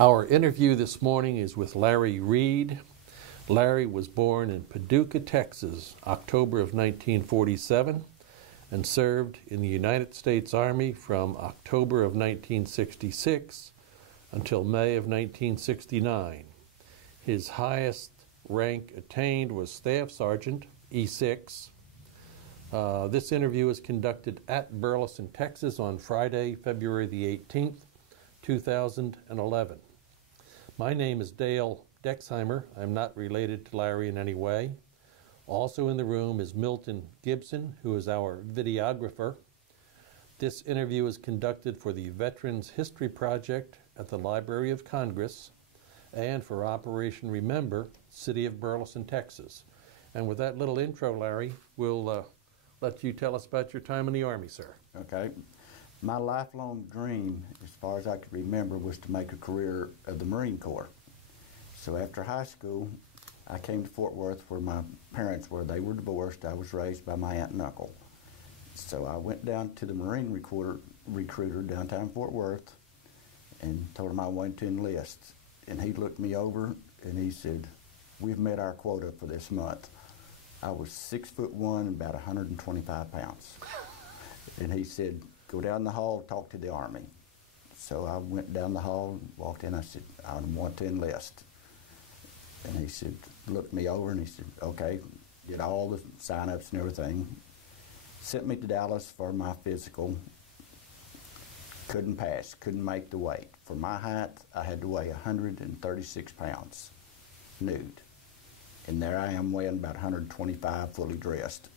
Our interview this morning is with Larry Reed. Larry was born in Paducah, Texas, October of 1947, and served in the United States Army from October of 1966 until May of 1969. His highest rank attained was Staff Sergeant, E6. This interview was conducted at Burleson, Texas on Friday, February the 18th, 2011. My name is Dale Dexheimer. I'm not related to Larry in any way. Also in the room is Milton Gibson, who is our videographer. This interview is conducted for the Veterans History Project at the Library of Congress and for Operation Remember, City of Burleson, Texas. And with that little intro, Larry, we'll let you tell us about your time in the Army, sir. Okay. My lifelong dream, as far as I could remember, was to make a career of the Marine Corps. So after high school, I came to Fort Worth where my parents were. They were divorced. I was raised by my aunt and uncle. So I went down to the Marine recruiter downtown Fort Worth and told him I wanted to enlist. And he looked me over and he said, "We've met our quota for this month." I was 6'1", about 125 pounds. And he said, "Go down the hall, talk to the Army." So I went down the hall, walked in, I said, "I want to enlist." And he said, looked me over and he said, "Okay," did all the sign-ups and everything. Sent me to Dallas for my physical. Couldn't pass, couldn't make the weight. For my height, I had to weigh 136 pounds, nude. And there I am weighing about 125, fully dressed.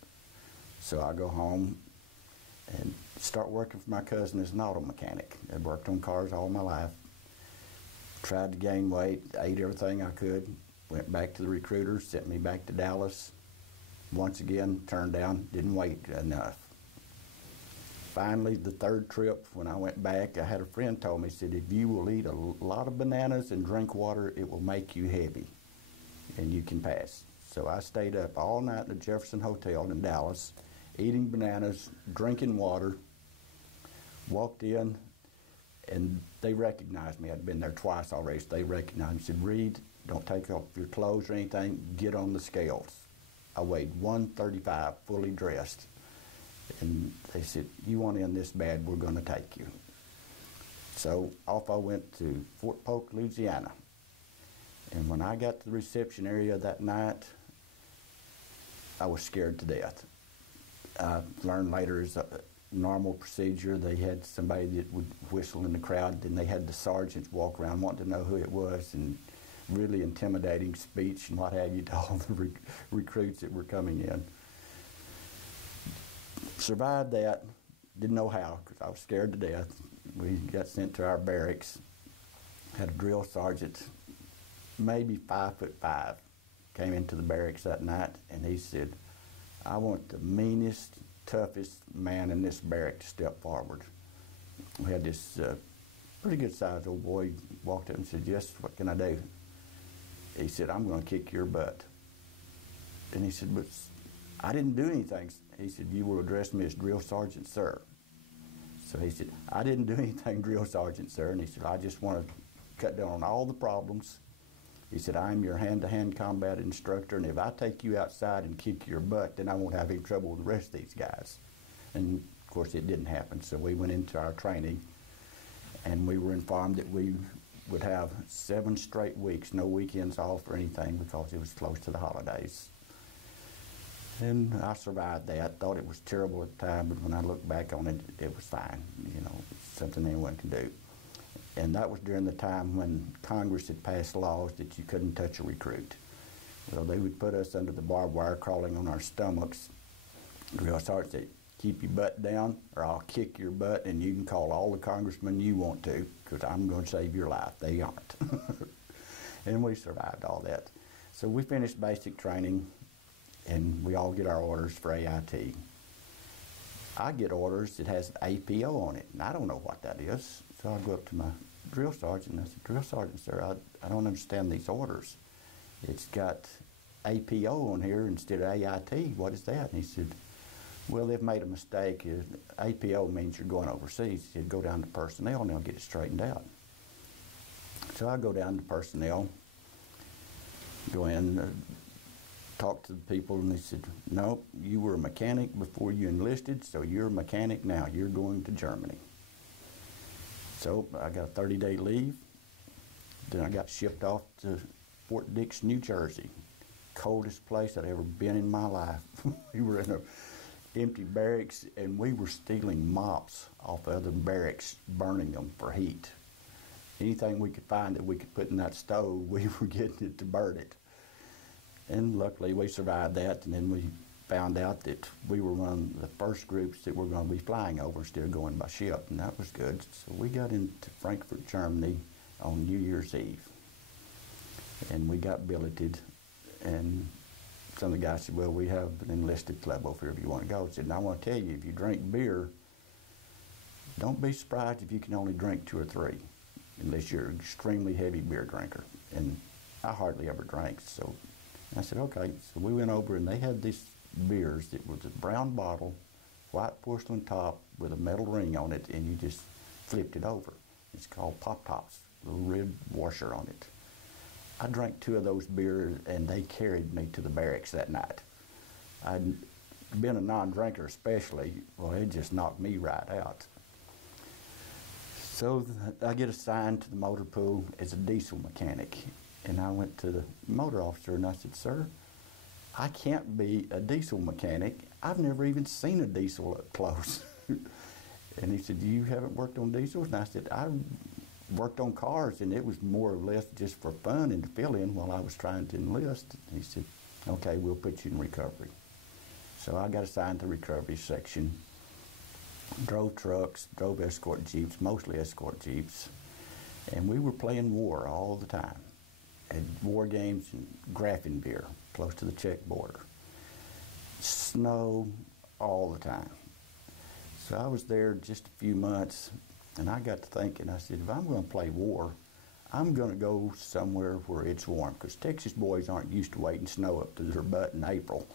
So I go home and start working for my cousin as an auto mechanic. I'd worked on cars all my life. Tried to gain weight, ate everything I could, went back to the recruiter, sent me back to Dallas. Once again, turned down, didn't weigh enough. Finally, the third trip, when I went back, I had a friend told me, said, "If you will eat a lot of bananas and drink water, it will make you heavy, and you can pass." So I stayed up all night at the Jefferson Hotel in Dallas, eating bananas, drinking water, walked in, and they recognized me. I'd been there twice already, so they recognized me. Said, "Reed, don't take off your clothes or anything, get on the scales." I weighed 135, fully dressed. And they said, "You want in this bad, we're going to take you." So off I went to Fort Polk, Louisiana. And when I got to the reception area that night, I was scared to death. I learned later as a normal procedure, they had somebody that would whistle in the crowd, then they had the sergeants walk around wanting to know who it was, and really intimidating speech and what have you to all the recruits that were coming in. Survived that, didn't know how because I was scared to death. We got sent to our barracks, had a drill sergeant, maybe 5'5", came into the barracks that night and he said, "I want the meanest, toughest man in this barrack to step forward." We had this pretty good sized old boy walked up and said, "Yes, what can I do?" He said, "I'm going to kick your butt." And he said, "But I didn't do anything." He said, "You will address me as drill sergeant, sir." So he said, "I didn't do anything, drill sergeant, sir." And he said, "I just want to cut down on all the problems." He said, "I'm your hand-to-hand combat instructor, and if I take you outside and kick your butt, then I won't have any trouble with the rest of these guys." And of course it didn't happen, so we went into our training and we were informed that we would have 7 straight weeks, no weekends off or anything because it was close to the holidays. And I survived that. Thought it was terrible at the time, but when I look back on it, it was fine. You know, something anyone can do. And that was during the time when Congress had passed laws that you couldn't touch a recruit. So they would put us under the barbed wire crawling on our stomachs. Drill sergeant said, "Keep your butt down or I'll kick your butt and you can call all the congressmen you want to because I'm going to save your life." They aren't. And we survived all that. So we finished basic training and we all get our orders for AIT. I get orders that has APO on it, and I don't know what that is. So I go up to my drill sergeant and I said, "Drill sergeant, sir, I don't understand these orders. It's got APO on here instead of AIT. What is that?" And he said, "Well, they've made a mistake. APO means you're going overseas. You go down to personnel and they'll get it straightened out." So I go down to personnel, go in, talk to the people, and they said, no, you were a mechanic before you enlisted, so you're a mechanic now. You're going to Germany. So I got a 30-day leave. Then I got shipped off to Fort Dix, New Jersey. Coldest place I'd ever been in my life. We were in an empty barracks, and we were stealing mops off other barracks, burning them for heat. Anything we could find that we could put in that stove, we were getting it to burn it. And luckily we survived that, and then we found out that we were one of the first groups that were going to be flying over instead of going by ship, and that was good. So we got into Frankfurt, Germany on New Year's Eve, and we got billeted, and some of the guys said, well, we have an enlisted club over here if you want to go. I said, and I want to tell you, if you drink beer, don't be surprised if you can only drink 2 or 3, unless you're an extremely heavy beer drinker. And I hardly ever drank, so I said, okay. So we went over, and they had these beers that was a brown bottle, white porcelain top with a metal ring on it, and you just flipped it over. It's called Pop Tops, a little red washer on it. I drank 2 of those beers, and they carried me to the barracks that night. I'd been a non-drinker especially, well, it just knocked me right out. So I get assigned to the motor pool as a diesel mechanic. And I went to the motor officer, and I said, sir, I can't be a diesel mechanic. I've never even seen a diesel up close. And he said, you haven't worked on diesels? And I said, I worked on cars, and it was more or less just for fun and to fill in while I was trying to enlist. And he said, okay, we'll put you in recovery. So I got assigned to the recovery section, drove trucks, drove escort jeeps, mostly escort jeeps, and we were playing war all the time. Had war games in Grafenbeer, close to the Czech border. Snow all the time. So I was there just a few months, and I got to thinking, I said, if I'm going to play war, I'm going to go somewhere where it's warm, because Texas boys aren't used to waiting snow up to their butt in April.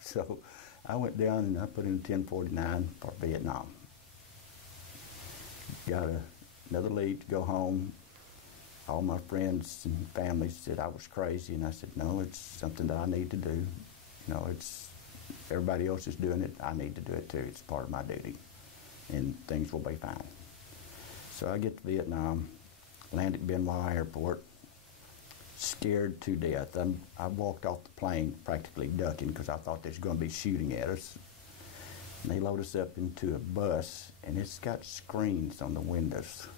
So I went down and I put in 1049 for Vietnam. Got another leave to go home. All my friends and family said I was crazy, and I said, no, it's something that I need to do. You know, it's everybody else is doing it. I need to do it too. It's part of my duty, and things will be fine. So I get to Vietnam, land at Ben Hoa Airport, scared to death. I walked off the plane practically ducking because I thought they was going to be shooting at us. And they load us up into a bus, and it's got screens on the windows.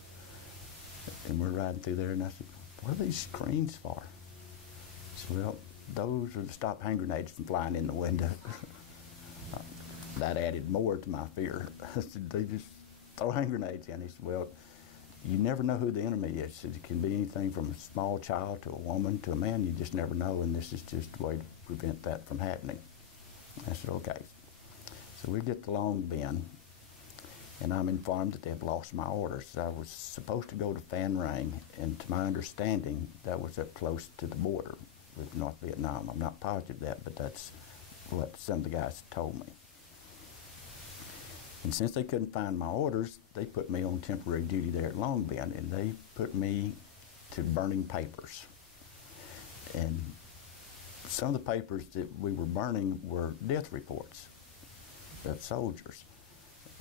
And we're riding through there, and I said, what are these screens for? I said, well, those are to stop hand grenades from flying in the window. That added more to my fear. I said, they just throw hand grenades in. He said, well, you never know who the enemy is. He said, it can be anything from a small child to a woman to a man. You just never know, and this is just a way to prevent that from happening. I said, okay. So we get to Long Binh, and I'm informed that they've lost my orders. I was supposed to go to Phan Rang, and to my understanding, that was up close to the border with North Vietnam. I'm not positive of that, but that's what some of the guys told me. And since they couldn't find my orders, they put me on temporary duty there at Long Binh, and they put me to burning papers. And some of the papers that we were burning were death reports of soldiers.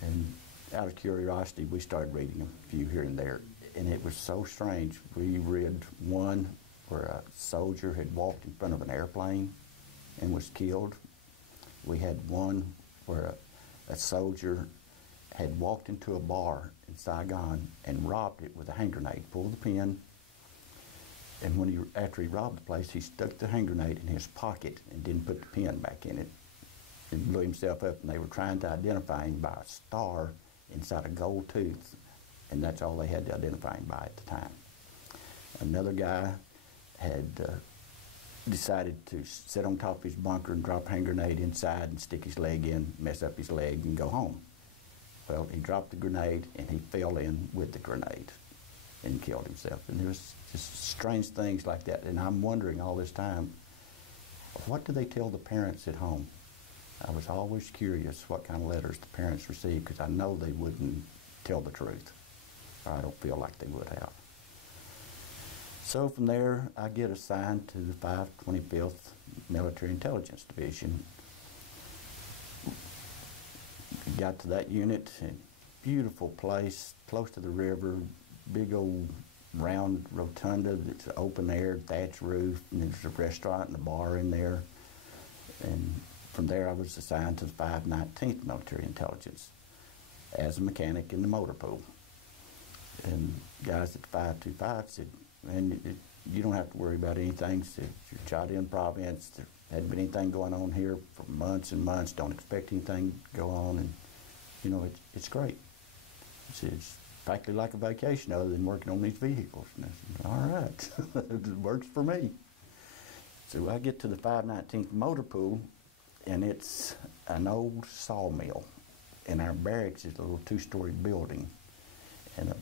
And out of curiosity, we started reading them, a few here and there, and it was so strange. We read one where a soldier had walked in front of an airplane and was killed. We had one where a soldier had walked into a bar in Saigon and robbed it with a hand grenade, pulled the pin, and after he robbed the place, he stuck the hand grenade in his pocket and didn't put the pin back in it, and blew himself up, and they were trying to identify him by a star inside a gold tooth, and that's all they had to identify him by at the time. Another guy had decided to sit on top of his bunker and drop a hand grenade inside and stick his leg in, mess up his leg, and go home. Well, he dropped the grenade, and he fell in with the grenade and killed himself. And there was just strange things like that. And I'm wondering all this time, what do they tell the parents at home? I was always curious what kind of letters the parents received, because I know they wouldn't tell the truth. Or I don't feel like they would have. So from there, I get assigned to the 525th Military Intelligence Division. Got to that unit, beautiful place, close to the river, big old round rotunda that's open air, thatch roof, and there's a restaurant and a bar in there. And from there I was assigned to the 519th Military Intelligence as a mechanic in the motor pool. And guys at the 525 said, man, you don't have to worry about anything. Said, you're shot in province. There hadn't been anything going on here for months and months. Don't expect anything to go on. And, you know, it's great. It's practically like a vacation other than working on these vehicles. And I said, all right, it works for me. So I get to the 519th motor pool, and it's an old sawmill. And our barracks is a little two-story building. And a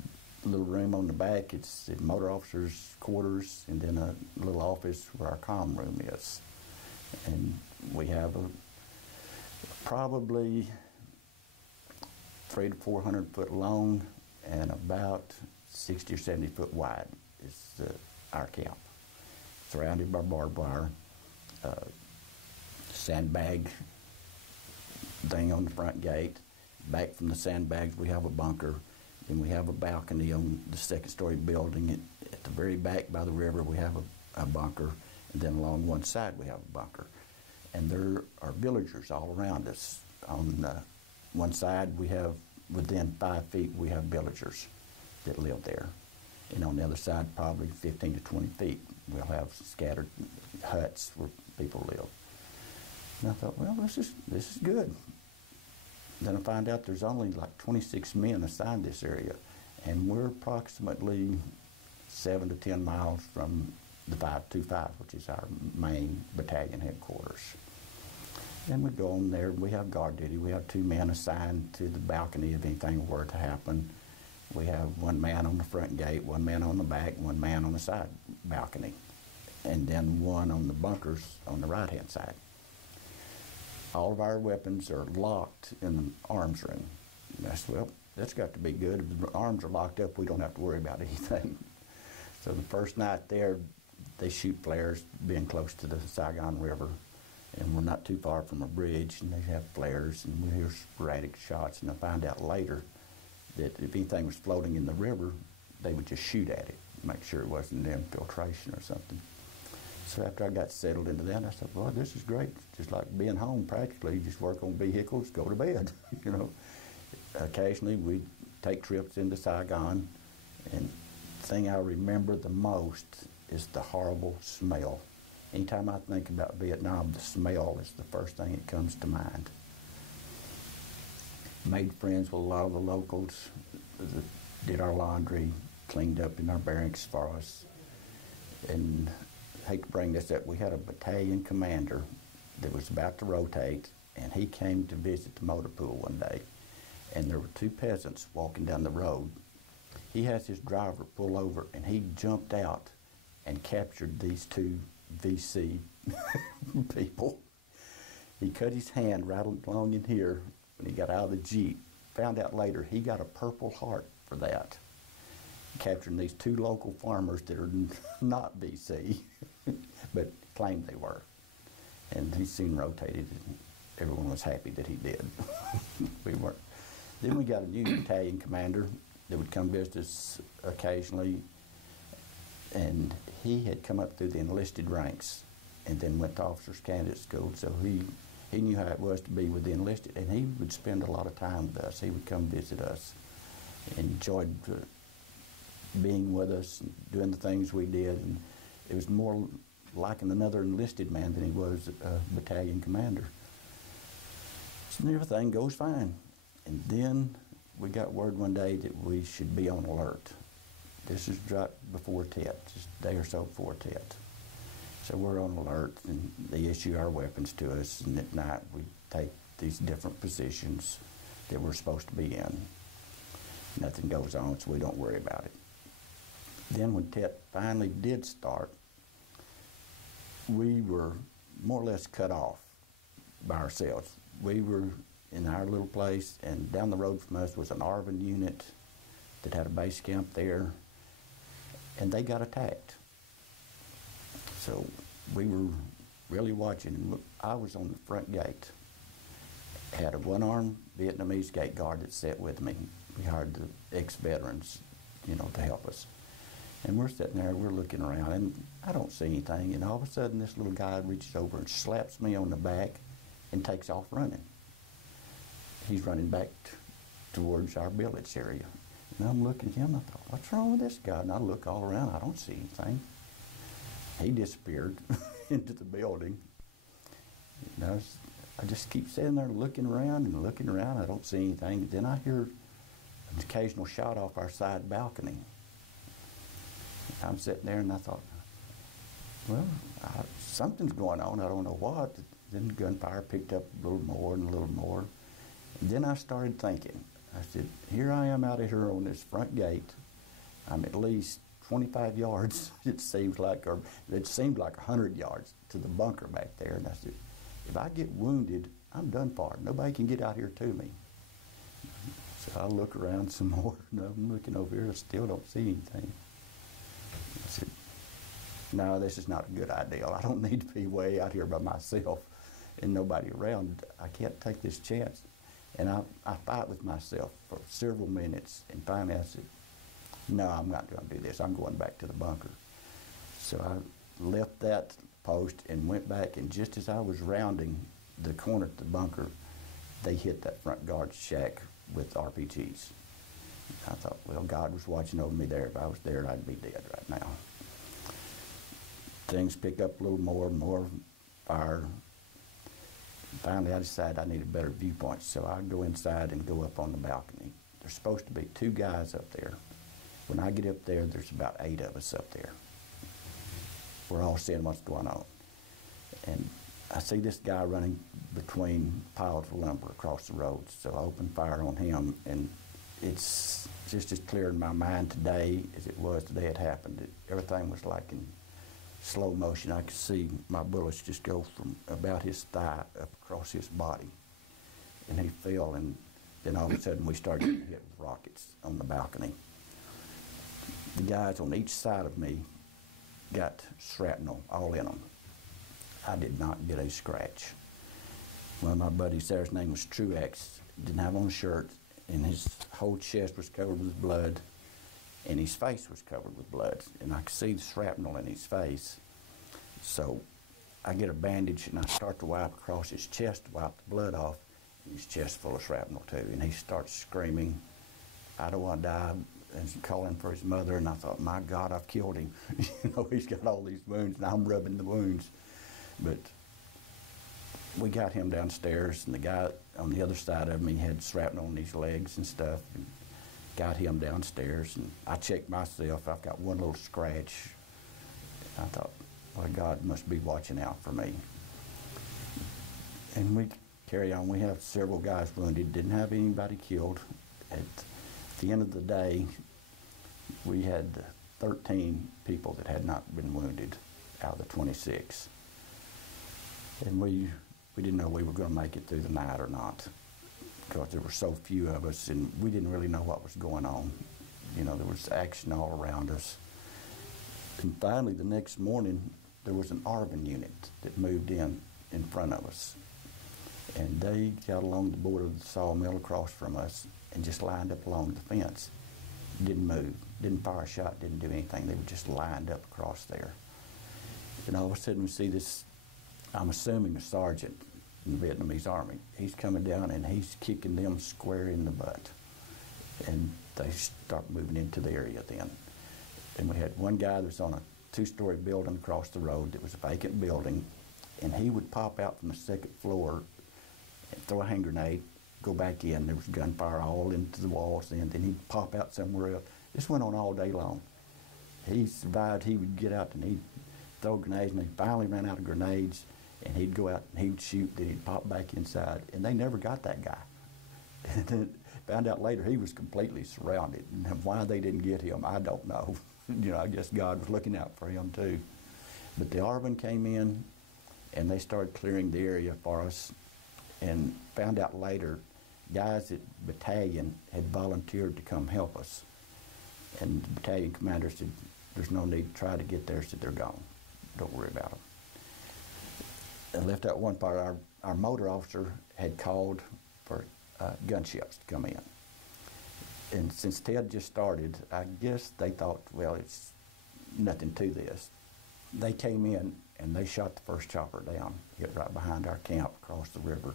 little room on the back, it's the motor officers' quarters, and then a little office where our comm room is. And we have probably 300 to 400 foot long and about 60 or 70 foot wide is our camp. Surrounded by barbed wire, sandbag thing on the front gate. Back from the sandbags we have a bunker. Then we have a balcony on the second story building. At the very back by the river we have a bunker, and then along one side we have a bunker. And there are villagers all around us. On one side we have, within 5 feet, we have villagers that live there. And on the other side, probably 15 to 20 feet, we'll have scattered huts where people live. And I thought, well, this is good. Then I find out there's only like 26 men assigned this area, and we're approximately 7 to 10 miles from the 525, which is our main battalion headquarters. And we go on there, we have guard duty. We have 2 men assigned to the balcony if anything were to happen. We have 1 man on the front gate, 1 man on the back, 1 man on the side balcony, and then 1 on the bunkers on the right-hand side. All of our weapons are locked in the arms room. And I said, well, that's got to be good. If the arms are locked up, we don't have to worry about anything. So the first night there, they shoot flares, being close to the Saigon River. And we're not too far from a bridge, and they have flares, and we hear sporadic shots. And I found out later that if anything was floating in the river, they would just shoot at it, make sure it wasn't an infiltration or something. So after I got settled into that, I said, well, this is great. Just like being home practically. You just work on vehicles, go to bed, you know. Occasionally we'd take trips into Saigon, and the thing I remember the most is the horrible smell. Anytime I think about Vietnam, the smell is the first thing that comes to mind. Made friends with a lot of the locals, did our laundry, cleaned up in our barracks for us. And I hate to bring this up, we had a battalion commander that was about to rotate, and he came to visit the motor pool one day, and there were 2 peasants walking down the road. He has his driver pull over, and he jumped out and captured these 2 VC people. He cut his hand right along in here when he got out of the Jeep. Found out later he got a Purple Heart for that, capturing these 2 local farmers that are not VC, but claimed they were. And he soon rotated, and everyone was happy that he did. We weren't. Then we got a new battalion commander that would come visit us occasionally, and he had come up through the enlisted ranks and then went to officers candidate school, so he knew how it was to be with the enlisted, and he would spend a lot of time with us. He would come visit us, enjoyed being with us, and doing the things we did, and it was more like another enlisted man than he was a battalion commander. So everything goes fine. And then we got word one day that we should be on alert. This is right before TET, just a day or so before TET. So we're on alert, and they issue our weapons to us, and at night we take these different positions that we're supposed to be in. Nothing goes on, so we don't worry about it. Then when TET finally did start, we were more or less cut off by ourselves. We were in our little place, and down the road from us was an ARVN unit that had a base camp there, and they got attacked. So we were really watching. And I was on the front gate. Had a one-armed Vietnamese gate guard that sat with me. We hired the ex-veterans, you know, to help us. And we're sitting there, we're looking around, and I don't see anything. And all of a sudden, this little guy reaches over and slaps me on the back and takes off running. He's running back towards our billets area. And I'm looking at him, I thought, what's wrong with this guy? And I look all around, I don't see anything. He disappeared into the building. And I just keep sitting there looking around and looking around, I don't see anything. Then I hear an occasional shot off our side balcony. I'm sitting there and I thought, well, something's going on, I don't know what. Then gunfire picked up a little more and a little more. And then I started thinking, I said, here I am out of here on this front gate. I'm at least 25 yards, it seems like, or it seemed like 100 yards to the bunker back there. And I said, if I get wounded, I'm done for. Nobody can get out here to me. So I look around some more, and I'm looking over here, I still don't see anything. I said, no, this is not a good idea. I don't need to be way out here by myself and nobody around. I can't take this chance. And I fight with myself for several minutes, and finally I said, no, I'm not going to do this. I'm going back to the bunker. So I left that post and went back, and just as I was rounding the corner of the bunker, they hit that front guard shack with RPGs. I thought, well, God was watching over me there. If I was there, I'd be dead right now. Things pick up a little more fire. Finally, I decided I needed a better viewpoint, so I go inside and go up on the balcony. There's supposed to be 2 guys up there. When I get up there, there's about 8 of us up there. We're all seeing what's going on. And I see this guy running between piles of lumber across the road, so I open fire on him, and it's just as clear in my mind today as it was the day it happened. Everything was like in slow motion. I could see my bullets just go from about his thigh up across his body. And he fell, and then all of a sudden we started getting hit with rockets on the balcony. The guys on each side of me got shrapnel all in them. I did not get a scratch. One of my buddies there, his name was Truex, didn't have on a shirt, and his whole chest was covered with blood, and his face was covered with blood, and I could see the shrapnel in his face. So I get a bandage and I start to wipe across his chest to wipe the blood off, and his chest full of shrapnel too, and he starts screaming, I don't want to die, and calling for his mother, and I thought, my God, I've killed him. You know, he's got all these wounds, and I'm rubbing the wounds. But we got him downstairs, and the guy on the other side of me had shrapnel on his legs and stuff, and got him downstairs, and I checked myself. I've got one little scratch. I thought, well, God must be watching out for me. And we carry on. We have several guys wounded, didn't have anybody killed. At the end of the day, we had 13 people that had not been wounded out of the 26. And we didn't know we were going to make it through the night or not, because there were so few of us, and we didn't really know what was going on. You know, there was action all around us. And finally, the next morning, there was an ARVN unit that moved in front of us. And they got along the border of the sawmill across from us and just lined up along the fence. Didn't move, didn't fire a shot, didn't do anything. They were just lined up across there. And all of a sudden we see this, I'm assuming a sergeant in the Vietnamese Army. He's coming down and he's kicking them square in the butt. And they start moving into the area then. And we had one guy that was on a 2-story building across the road that was a vacant building, and he would pop out from the 2nd floor and throw a hand grenade, go back in. There was gunfire all into the walls, and then he'd pop out somewhere else. This went on all day long. He survived. He would get out and he'd throw grenades, and he finally ran out of grenades, and he'd go out and he'd shoot, then he'd pop back inside, and they never got that guy. And then found out later he was completely surrounded, and why they didn't get him, I don't know. You know, I guess God was looking out for him too. But the ARVN came in, and they started clearing the area for us, and found out later guys at battalion had volunteered to come help us. And the battalion commander said, there's no need to try to get there, said they're gone. don't worry about them. And left out one part. Our motor officer had called for gunships to come in. And since Ted just started, I guess they thought, well, it's nothing to this. They came in and they shot the first chopper down, hit right behind our camp across the river.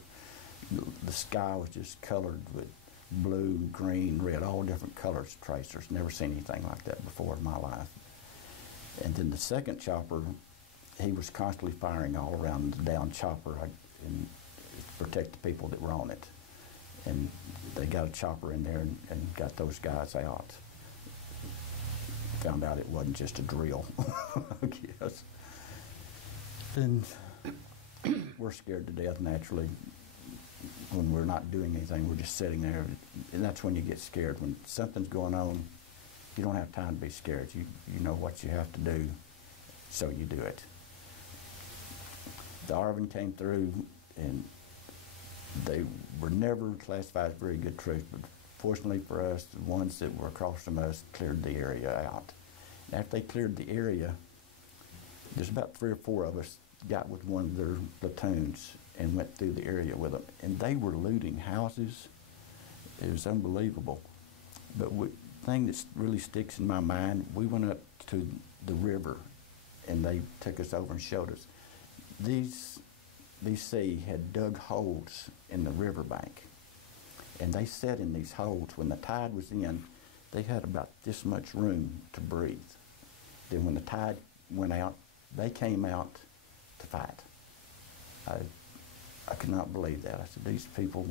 The sky was just colored with blue, green, red, all different colors, tracers. Never seen anything like that before in my life. And then the second chopper, he was constantly firing all around the down chopper and to protect the people that were on it. And they got a chopper in there and got those guys out. Found out it wasn't just a drill, I guess. And we're scared to death naturally. When we're not doing anything, we're just sitting there. And that's when you get scared. When something's going on, you don't have time to be scared. You know what you have to do, so you do it. The Arvin came through, and they were never classified as very good troops, but fortunately for us, the ones that were across from us cleared the area out. And after they cleared the area, there's about 3 or 4 of us got with one of their platoons and went through the area with them. And they were looting houses. It was unbelievable. But the thing that really sticks in my mind, we went up to the river, and they took us over and showed us. These BC had dug holes in the riverbank, and they sat in these holes. When the tide was in, they had about this much room to breathe. Then when the tide went out, they came out to fight. I could not believe that. I said, these people,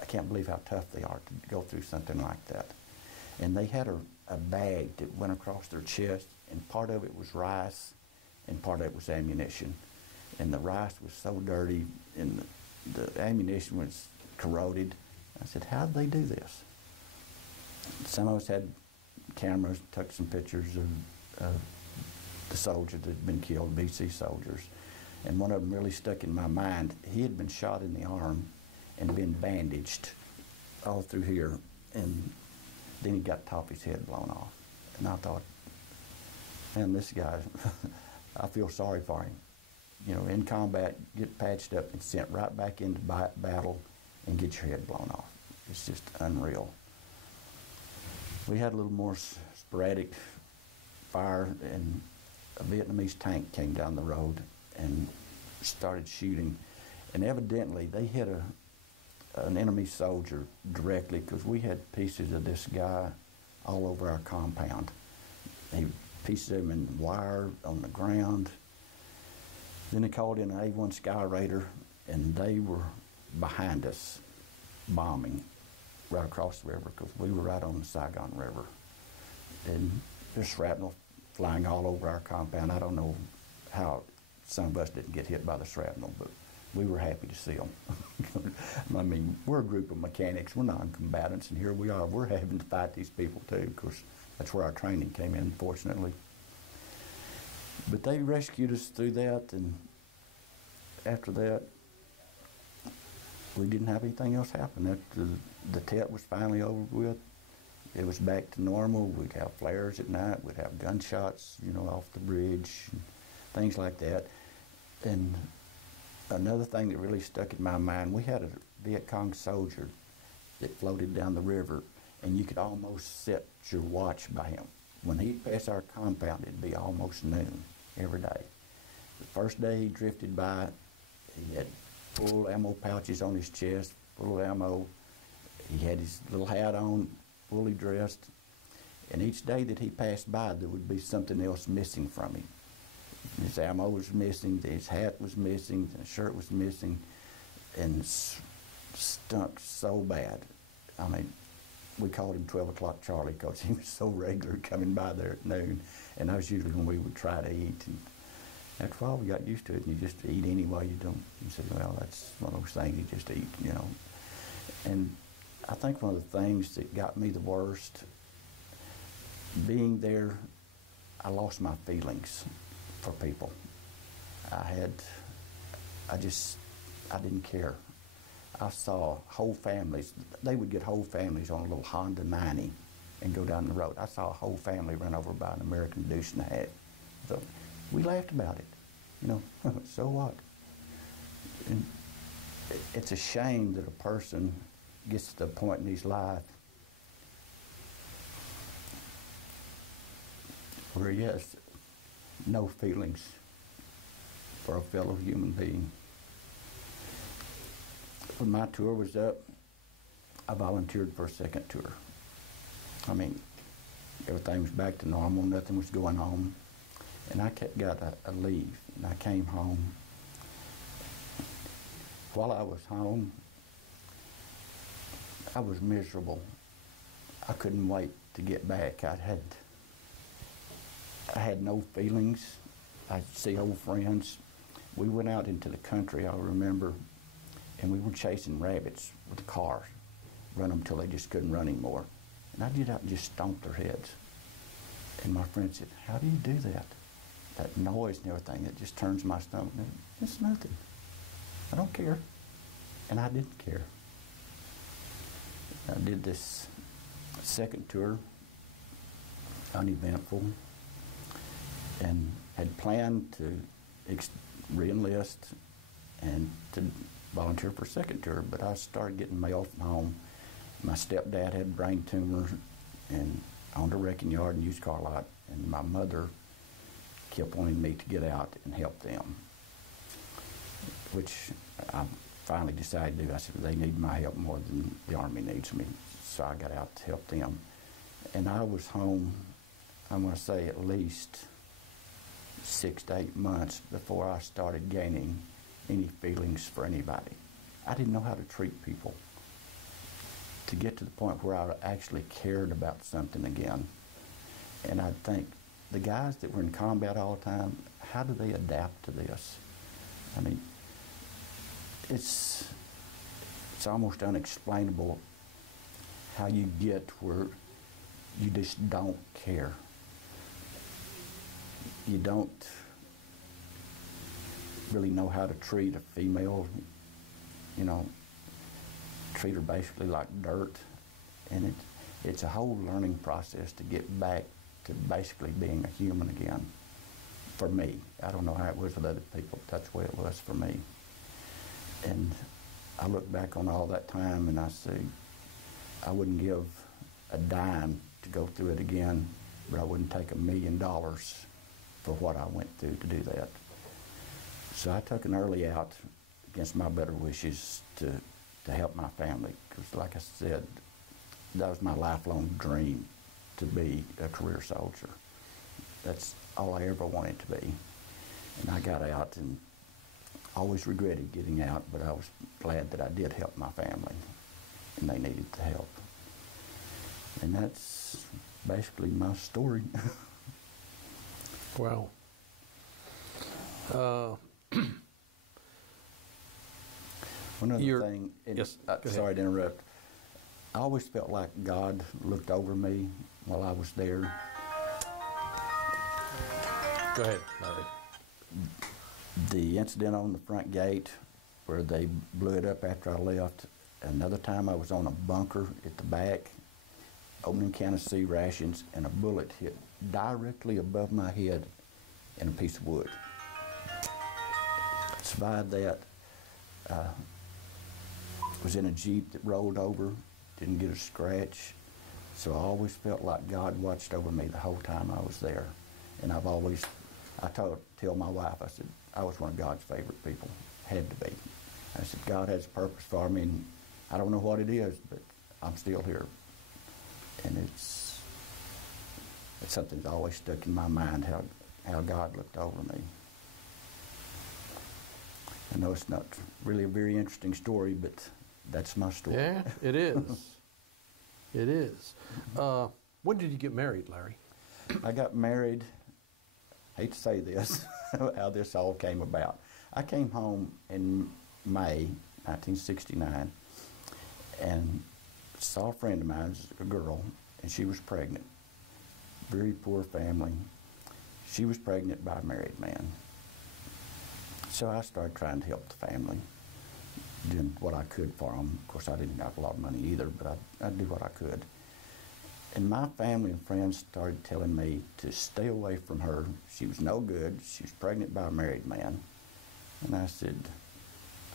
I can't believe how tough they are to go through something like that. And they had a bag that went across their chest, and part of it was rice, and part of it was ammunition. And the rice was so dirty, and the ammunition was corroded. I said, how did they do this? Some of us had cameras, took some pictures of the soldiers that had been killed, BC soldiers. And one of them really stuck in my mind. He had been shot in the arm and been bandaged all through here, and then he got the top of his head blown off. And I thought, man, this guy, I feel sorry for him. You know, in combat, get patched up and sent right back into battle and get your head blown off. It's just unreal. We had a little more sporadic fire, and a Vietnamese tank came down the road and started shooting. And evidently, they hit an enemy soldier directly, because we had pieces of this guy all over our compound. Pieces of him in wire on the ground. Then they called in an A-1 Sky Raider, and they were behind us, bombing right across the river, because we were right on the Saigon River. And there's shrapnel flying all over our compound. I don't know how some of us didn't get hit by the shrapnel, but we were happy to see them. I mean, we're a group of mechanics. We're non-combatants, and here we are. We're having to fight these people, too, because that's where our training came in, fortunately. But they rescued us through that, and after that, we didn't have anything else happen. After the Tet was finally over with, it was back to normal. We'd have flares at night. We'd have gunshots, you know, off the bridge, and things like that. And another thing that really stuck in my mind, we had a Viet Cong soldier that floated down the river, and you could almost set your watch by him. When he'd pass our compound, it'd be almost noon every day. The first day he drifted by, he had full ammo pouches on his chest, full of ammo. He had his little hat on, fully dressed. And each day that he passed by, there would be something else missing from him. His ammo was missing, his hat was missing, his shirt was missing, and stunk so bad. I mean, we called him 12 o'clock Charlie, because he was so regular coming by there at noon, and that was usually when we would try to eat. And after a while, we got used to it, and you just eat anyway. You say, well, that's one of those things you just eat, you know. And I think one of the things that got me the worst, being there, I lost my feelings for people. I didn't care. I saw whole families. They would get whole families on a little Honda 90 and go down the road. I saw a whole family run over by an American deuce and a half. So We laughed about it, you know, so what? And it's a shame that a person gets to the point in his life where he has no feelings for a fellow human being. When my tour was up, I volunteered for a second tour. I mean, everything was back to normal, nothing was going on. And I got a leave, and I came home. While I was home, I was miserable. I couldn't wait to get back. I had no feelings. I'd see old friends. We went out into the country, I remember, and we were chasing rabbits with a car, run them till they just couldn't run anymore. And I'd get out and just stomp their heads. And my friend said, "How do you do that? That noise and everything, it just turns my stomach." It's nothing. I don't care. And I didn't care. I did this second tour, uneventful, and had planned to re-enlist and to volunteer for a second tour, but I started getting mail from home. My stepdad had a brain tumor and owned a wrecking yard and used car lot, and my mother kept wanting me to get out and help them, which I finally decided to do. I said, they need my help more than the Army needs me, so I got out to help them. And I was home, I'm going to say at least 6 to 8 months before I started gaining any feelings for anybody. I didn't know how to treat people. To get to the point where I actually cared about something again. And I think the guys that were in combat all the time, how do they adapt to this? I mean, it's almost unexplainable how you get where you just don't care. You don't really know how to treat a female, you know, treat her basically like dirt. And it's a whole learning process to get back to basically being a human again. For me, I don't know how it was with other people, but that's the way it was for me. And I look back on all that time and I see I wouldn't give a dime to go through it again, but I wouldn't take $1 million for what I went through to do that. So I took an early out against my better wishes to help my family, because like I said, that was my lifelong dream, to be a career soldier. That's all I ever wanted to be. And I got out and always regretted getting out, but I was glad that I did help my family, and they needed the help. And that's basically my story. Wow. One other thing, yes, sorry to interrupt. I always felt like God looked over me while I was there. Go ahead, Larry. The incident on the front gate where they blew it up after I left. Another time I was on a bunker at the back, opening can of C rations, and a bullet hit directly above my head in a piece of wood. Survived that. Was in a Jeep that rolled over, didn't get a scratch. So I always felt like God watched over me the whole time I was there. And I tell my wife, I said, I was one of God's favorite people, had to be. I said, God has a purpose for me, and I don't know what it is, but I'm still here. And it's something that's always stuck in my mind, how God looked over me. I know it's not really a very interesting story, but that's my story. Yeah, it is. It is. When did you get married, Larry? I got married, hate to say this, how this all came about. I came home in May 1969 and saw a friend of mine, a girl, and she was pregnant. Very poor family. She was pregnant by a married man. So I started trying to help the family, doing what I could for them. Of course, I didn't have a lot of money either, but I'd do what I could. And my family and friends started telling me to stay away from her. She was no good. She was pregnant by a married man. And I said,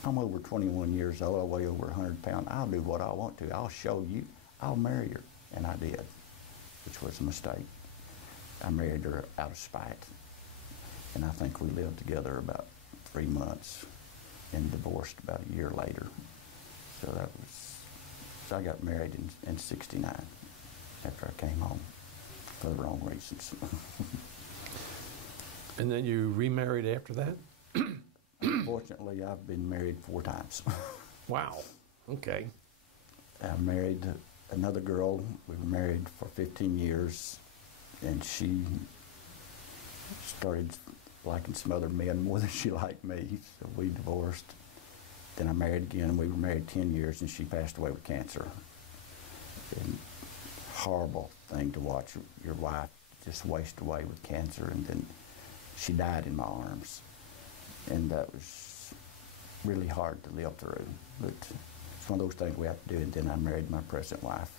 I'm over 21 years old. I weigh over 100 pounds. I'll do what I want to. I'll show you. I'll marry her. And I did, which was a mistake. I married her out of spite. And I think we lived together about 3 months and divorced about a year later. So I got married in 69 after I came home for the wrong reasons. And then you remarried after that? Unfortunately, I've been married 4 times. Wow. Okay. I married another girl. We were married for 15 years, and she started liking some other men more than she liked me, so we divorced. Then I married again, and we were married 10 years, and she passed away with cancer. And horrible thing to watch your wife just waste away with cancer, and then she died in my arms. And that was really hard to live through, but it's one of those things we have to do. And then I married my present wife,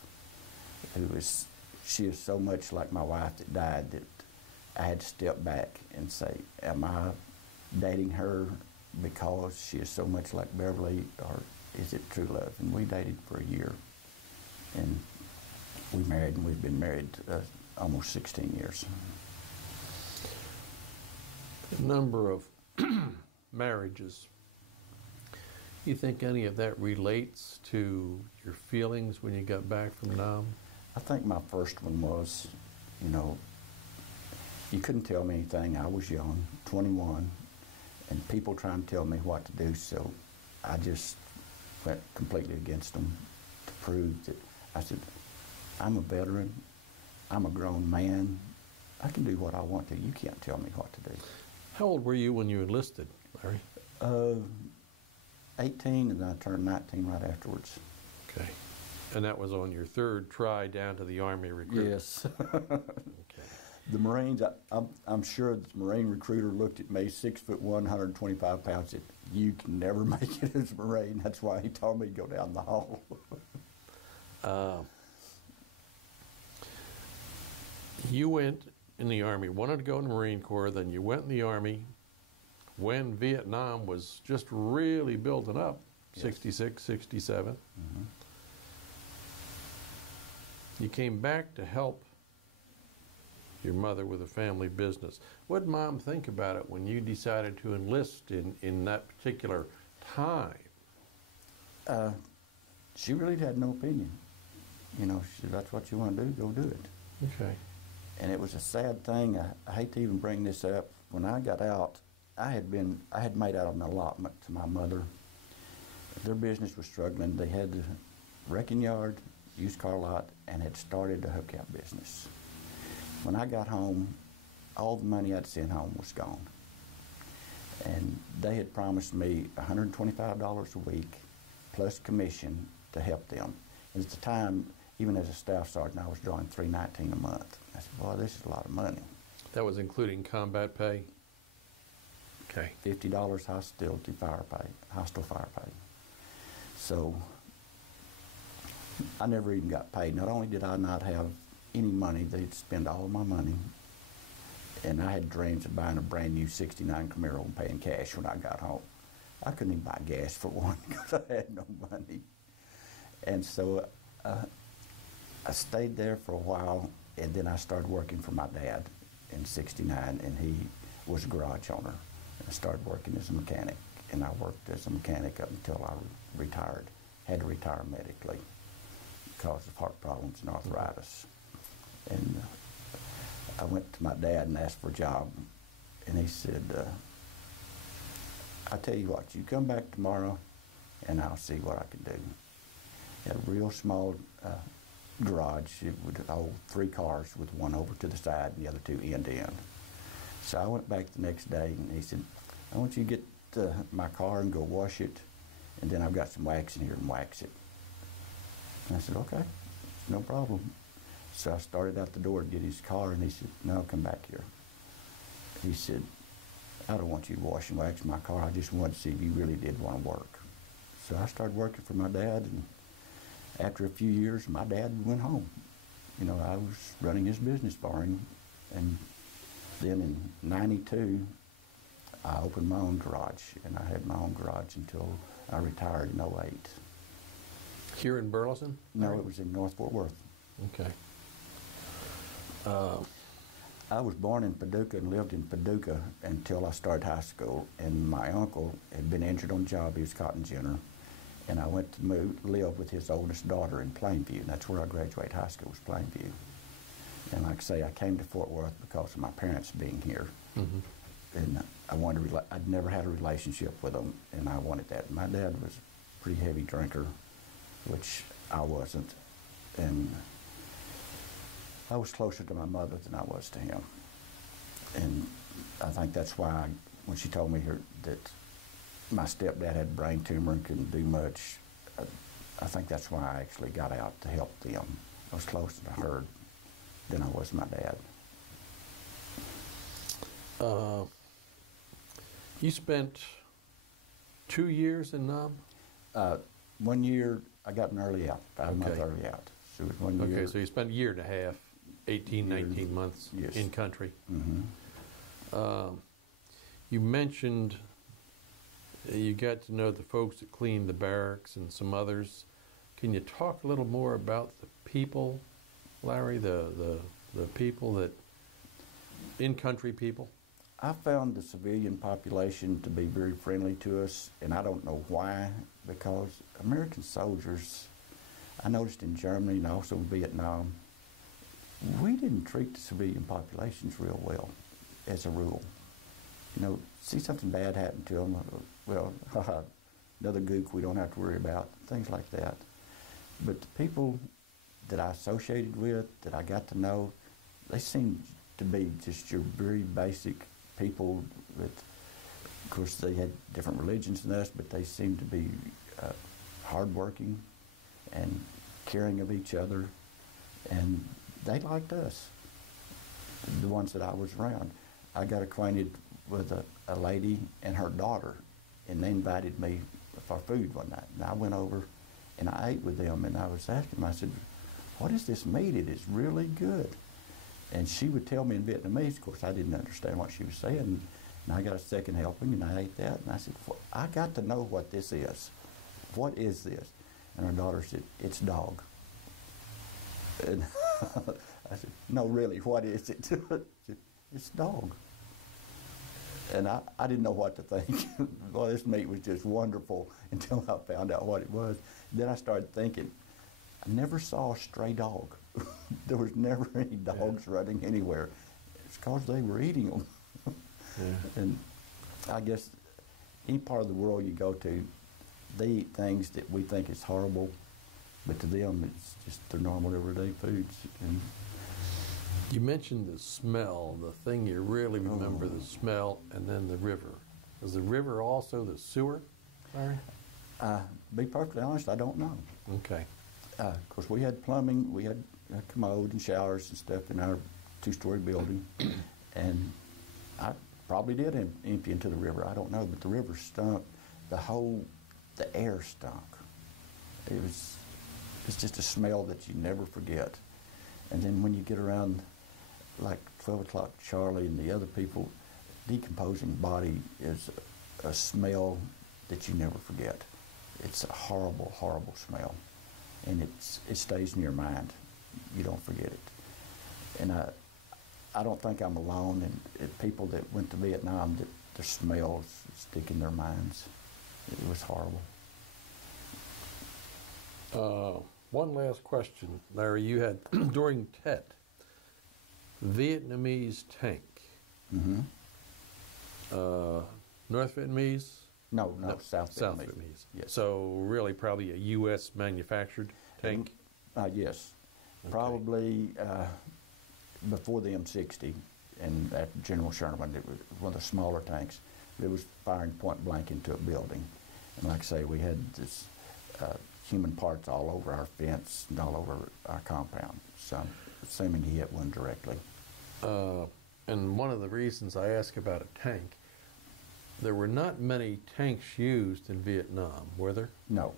she is so much like my wife that died that I had to step back and say, am I dating her because she is so much like Beverly, or is it true love? And we dated for a year, and we married, and we've been married almost 16 years. A number of marriages. You think any of that relates to your feelings when you got back from Nam? I think my first one was, you couldn't tell me anything. I was young, 21, and people trying to tell me what to do, so I just went completely against them to prove that I said, I'm a veteran, I'm a grown man, I can do what I want to. You can't tell me what to do. How old were you when you enlisted, Larry? 18, and I turned 19 right afterwards. Okay. And that was on your third try down to the Army recruit? Yes. Okay. The Marines, I'm sure the Marine recruiter looked at me, 6'1", 125 pounds, said, you can never make it as a Marine. That's why he told me to go down the hall. You went in the Army, wanted to go in the Marine Corps, then you went in the Army when Vietnam was just really building up, yes. 66, 67. Mm-hmm. You came back to help your mother with a family business. What did Mom think about it when you decided to enlist in that particular time? She really had no opinion. She said, that's what you want to do, go do it. Okay. And it was a sad thing. I hate to even bring this up. When I got out, I had made out an allotment to my mother. Their business was struggling. They had the wrecking yard, used car lot, and had started a hookup business. When I got home, all the money I'd sent home was gone. And they had promised me $125 a week plus commission to help them. And at the time, even as a staff sergeant, I was drawing $319 a month. I said, boy, this is a lot of money. That was including combat pay? Okay. $50 hostel fire pay. So I never even got paid. Not only did I not have any money, they'd spend all of my money, and I had dreams of buying a brand new 69 Camaro and paying cash when I got home. I couldn't even buy gas for one because I had no money. And so I stayed there for a while, and then I started working for my dad in 69, and he was a garage owner. I started working as a mechanic, and I worked as a mechanic up until I retired. Had to retire medically because of heart problems and arthritis. And I went to my dad and asked for a job, and he said, I tell you what, you come back tomorrow, and I'll see what I can do. He had a real small garage. It would hold 3 cars with one over to the side and the other 2 end to end. So I went back the next day, and he said, I want you to get my car and go wash it, and then I've got some wax in here and wax it. And I said, okay, no problem. So I started out the door to get his car, and he said, no, come back here. He said, I don't want you to wash and wax my car. I just wanted to see if you really did want to work. So I started working for my dad, and after a few years, my dad went home. You know, I was running his business for him, and then in '92, I opened my own garage, and I had my own garage until I retired in '08. Here in Burleson? No, it was in North Fort Worth. Okay. I was born in Paducah and lived in Paducah until I started high school, and my uncle had been injured on the job. He was cotton ginner, and I went to live with his oldest daughter in Plainview, and that's where I graduated high school, was Plainview. And like I say, I came to Fort Worth because of my parents being here. Mm-hmm. And I'd never had a relationship with them, and I wanted that. My dad was a pretty heavy drinker, which I wasn't, and I was closer to my mother than I was to him. And I think that's why, when she told me that my stepdad had a brain tumor and couldn't do much, I think that's why I actually got out to help them. I was closer to her than I was to my dad. You spent 2 years in Nam? 1 year, I got an early out, 5 months Okay. early out. So it was 1 year. Okay, so you spent a year and a half, 18, 19 months Yes. in country. Mm-hmm. You mentioned you got to know the folks that cleaned the barracks and some others. Can you talk a little more about the people, Larry, the people that, in-country people? I found the civilian population to be very friendly to us, and I don't know why, because American soldiers, I noticed in Germany and also in Vietnam, we didn't treat the civilian populations real well, as a rule. You know, see something bad happen to them, well, haha, another gook we don't have to worry about, things like that. But the people that I associated with, that I got to know, they seemed to be just your very basic people that, of course, they had different religions than us, but they seemed to be hardworking and caring of each other, and they liked us, the ones that I was around. I got acquainted with a lady and her daughter, and they invited me for food one night, and I went over and I ate with them, and I was asking them, I said, "What is this meat? It is really good." And she would tell me in Vietnamese. Of course, I didn't understand what she was saying. And I got a second helping, and I ate that. And I said, "I got to know what this is. What is this?" And her daughter said, "It's dog." And I said, "No, really, what is it?" She said, "It's dog." And I didn't know what to think. Well, this meat was just wonderful until I found out what it was. Then I started thinking, I never saw a stray dog. There was never any dogs running anywhere. It's because they were eating them. Yeah. And I guess any part of the world you go to, they eat things that we think is horrible, but to them it's just their normal everyday foods. And you mentioned the smell, the thing you really remember, the smell, and then the river. Is the river also the sewer, Larry? Be perfectly honest, I don't know. Okay. Of course, we had plumbing, we had a commode and showers and stuff in our two-story building, and I probably did empty into the river. I don't know, but the river stunk. The air stunk. It's just a smell that you never forget. And then when you get around like 12 o'clock, Charlie and the other people, decomposing body is a smell that you never forget. It's a horrible, horrible smell. And it stays in your mind. You don't forget it. And I don't think I'm alone. And people that went to Vietnam, that the smells stick in their minds. It was horrible. One last question, Larry. You had, during Tet, Vietnamese tank. Mm-hmm. North Vietnamese? No, South Vietnamese. South Vietnamese. Yes. So really probably a U.S. manufactured tank? Yes. Okay. Probably before the M60 and at General Sherman. It was one of the smaller tanks. It was firing point blank into a building. And like I say, we had this human parts all over our fence and all over our compound. So I'm assuming he hit one directly. And one of the reasons I ask about a tank, there were not many tanks used in Vietnam, were there? No.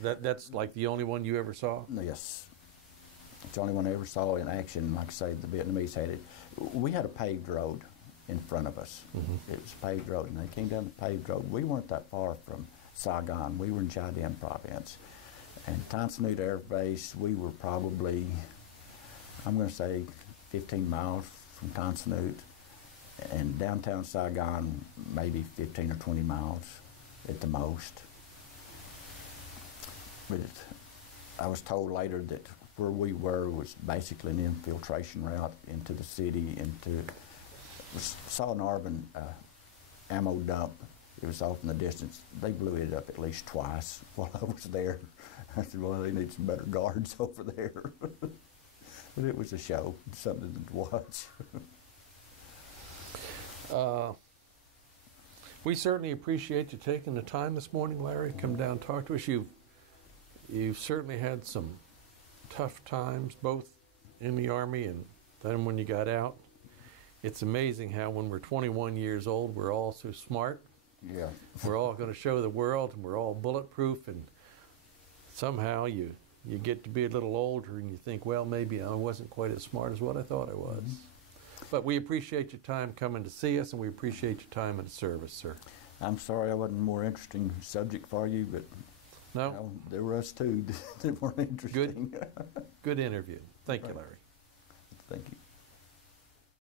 That's like the only one you ever saw? Yes. It's the only one I ever saw in action. Like I say, the Vietnamese had it. We had a paved road in front of us. It was a paved road, and they came down the paved road. We weren't that far from Saigon. We were in Chai Dien province. And Tan Son Nhut Air Base, we were probably, I'm going to say, 15 miles from Tan Son Nhut. And downtown Saigon, maybe 15 or 20 miles at the most. But I was told later that where we were was basically an infiltration route into the city, saw an Arvin ammo dump. It was off in the distance. They blew it up at least twice while I was there. I said, well, they need some better guards over there. But it was a show, something to watch. We certainly appreciate you taking the time this morning, Larry. Come down and talk to us. You've certainly had some tough times, both in the Army and then when you got out. It's amazing how when we're 21 years old, we're all so smart. Yeah. We're all going to show the world, and we're all bulletproof, and somehow you get to be a little older and you think, well, maybe I wasn't quite as smart as what I thought I was. But we appreciate your time coming to see us, and we appreciate your time in the service, sir. I'm sorry I wasn't a more interesting subject for you, but no, you know, there were us too that weren't interesting. Good interview. Thank you, Larry. Thank you.